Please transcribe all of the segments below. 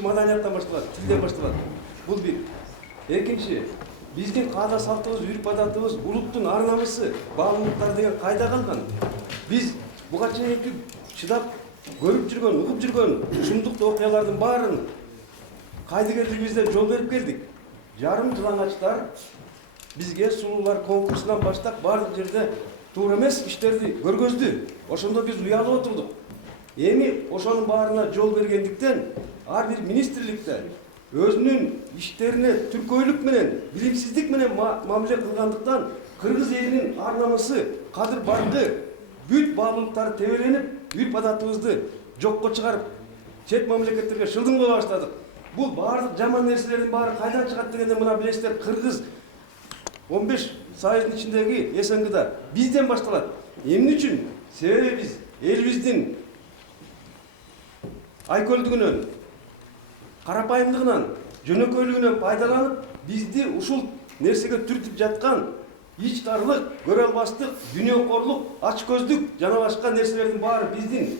биринчи маданияттан башталат, тилден башталат. Бул бир. Экинчи, биздин каада салтыбыз, үрп адатыбыз, улуттун ар намысы, баалуулуктар деген кайда калган? Биз буга чейинки чыдап көрүп жүргөн, угуп жүргөн шумдуктуу окуялардын баарын кайдыгерлигибизден жол берип келдик. Жарым жылаңачтар бизге сулуулар конкурсунан баштап бардык жерде туура эмес иштерди көргөздү. Ошондо биз уялып отурдук. Эми ошонун баарына жол бергендиктен ар бир министрликте өзүнүн иштерине түркөйлүк менен, билимсиздик менен мамиле кылгандыктан кыргыз элинин ар намысы, кадыр баркы, бүт баалуулуктары тебеленип, үрп адатыбызды жокко чыгарып, чет мамлекеттерге шылдыңдала баштадык. Бул баардык жаман нерселердин баары кайдан чыгат дегенде мына билесиздер, кыргыз 15 союздун ичиндеги СНГда бизден башталат. Эмне үчүн? Себеби биз элибиздин айкөлдүгүнөн, карапайымдыгынан, жөнөкөйлүгүнөн пайдаланып, бизди ушул нерсеге түртүп жаткан ичтарлык, көрө албастык, дүнүйөкорлук, ач көздүк жана башка нерселердин баары биздин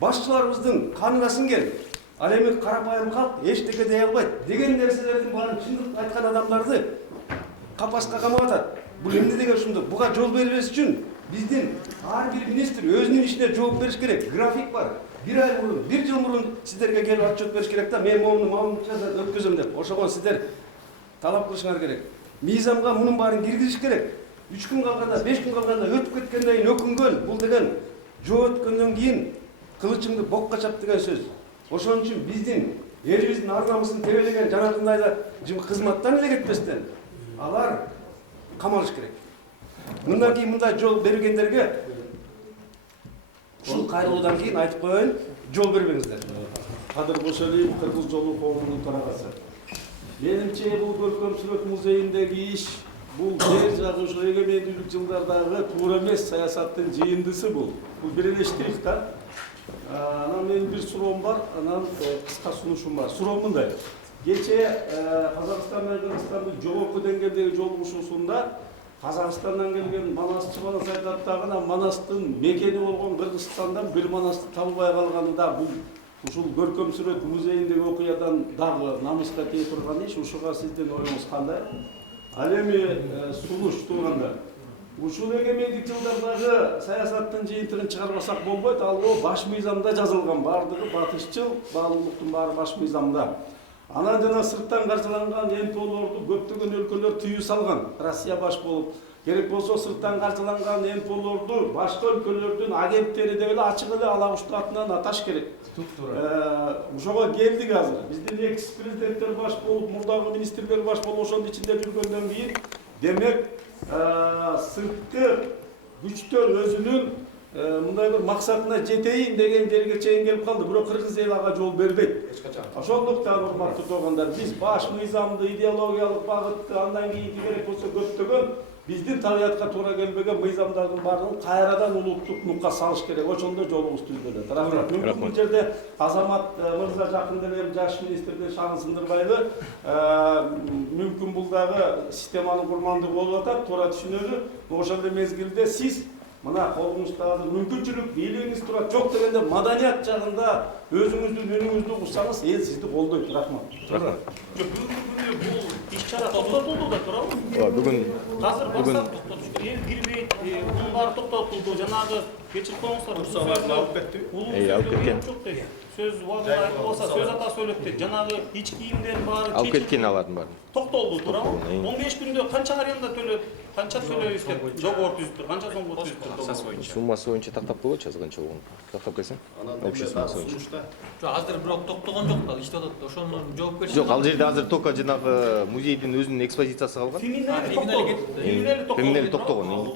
башчыларыбыздын канына сиңген. Ал эми карапайым калк эчтеке дей албайт деген нерселердин баарын чындык айткан адамдарды капаска камап атат. Бул эмне деген ушундук? Буга жол бербеш үчүн биздин ар бир министр өзүнүн ишине жооп бериш керек. График бар. Bir ay murun, bir yıl murun sizlerge gelip atçot beriş gerek da, men mamamça ötközüm dep. Oşoğun sizler talap kılışыңар керек. Мыйзамга мунун баарын киргизиш керек. 3 күн калганда, 5 күн калганда өтүп кеткенден кийин өкүнгөн, бул деген жоо өткөндөн кийин кылычыңды бокко чап деген сөз. Ошон үчүн биздин элибиздин ар намысын тебелеген жанагындай эле кызматтан эле кетпестен алар камалыш керек. Мындан кийин мындай жол бергендерге ушул кайрылуудан кийин айтып коеюн, жол бербеңиздер. Кадыр Кошалиев, Кыргыз жолу коомунун төрагасы. Менимче бул көркөмчүлүк музейиндеги иш, бул жер жагы ошо эгемендүүлүк жылдардагы туура эмес саясаттын жыйындысы бул. Бул бир эле штрих да. Анан менин бир суроом бар, анан кыска сунушум бар. Суроом мындай. Кечээ Казакстан менен Кыргызстандын жогорку деңгээлдеги жолугушуусунда Казакстандан келген манасчы Манас айтат дагы Манастын мекени болгон Кыргызстандан бир манасты табылбай калганы да бул ушул көркөм сүрөт музейиндеги окуядан дагы намыска тие турган иш. Ушуга сиздин оюңуз кандай? Ал эми сунуш турганда ушул эгемендик жылдардагы саясаттын жыйынтыгын чыгарбасак болбойт. Ал баш мыйзамда жазылган, бардыгы батышчыл баалуулуктун баары баш мыйзамда. Анан жана сырттан каржыланган НПОлорду көптөгөн өлкөлөр тыюу салган. Россия баш болуп, керек болсо сырттан каржыланган НПОлорду башка өлкөлөрдүн агенттери деп эле ачык эле алабуштуу атынан аташ керек. Ошого келдик азыр. Биздин экс президенттер баш болуп, мурдагы министрлер баш болуп, ошонун ичинде жүргөндөн кийин, демек, сырткы күчтөр өзүнүн мындай бир максатына жетейин деген жерге чейин келип калды. Бирок кыргыз эл ага жол бербейт. Ошондуктан урматтуу туугандар, биз баш мыйзамды, идеологиялык багытты, андан кийинки керек болсо көптөгөн биздин табиятка туура келбеген мыйзамдардын баарын кайрадан улуттук нукка салыш керек. Ошондо жолубуз түзүлөт. Рахмат. Мүмкүн бул жерде Азамат мырза жакында эле жаш министрдин шагын сындырбайлы. Мүмкүн бул дагы системанын курмандыгы болуп атат, туура түшүнөлү. Ошол эле мезгилде сиз мына колуңузда мүмкүнчүлүк, бийлигиңиз турат. Жок дегенде маданият жагында өзүңүздүн үнүңүздү курсаңыз, эл сизди колдойт. Рахмат. Рахмат. Бүгүнкү күнү бул иш-чара токтотулду да туурабы? Бүгүн азыр барсак токтотуш керек. Эл кирбейт, бунун баары токтотулду. Жанагы кечирип коюңуздар. Курсаларды алып кетти. Алып кеткен. Жок дейт. Сөз убагында айтып болса, сөз ата сөйлөп дейт. Жанагы ич кийимдердин баары алып кеткен алардын баарын. Токтолду туурабы? 15 күндө канча аренда төлөп, канча төлөйбүз деп договор түзүптүр. Канча сомго түзүптүр? Суммасы боюнча тактап койгочу, азырынча болгон. Тактап келсең. Общий суммасы боюнча. Азыр бирок токтогон жок да, иштеп атат. Ошонун жоопкерчилиги. Жок, ал жерде азыр только жанагы музейдин өзүнүн экспозициясы калган. Феминели токтогон. Феминели токтогон.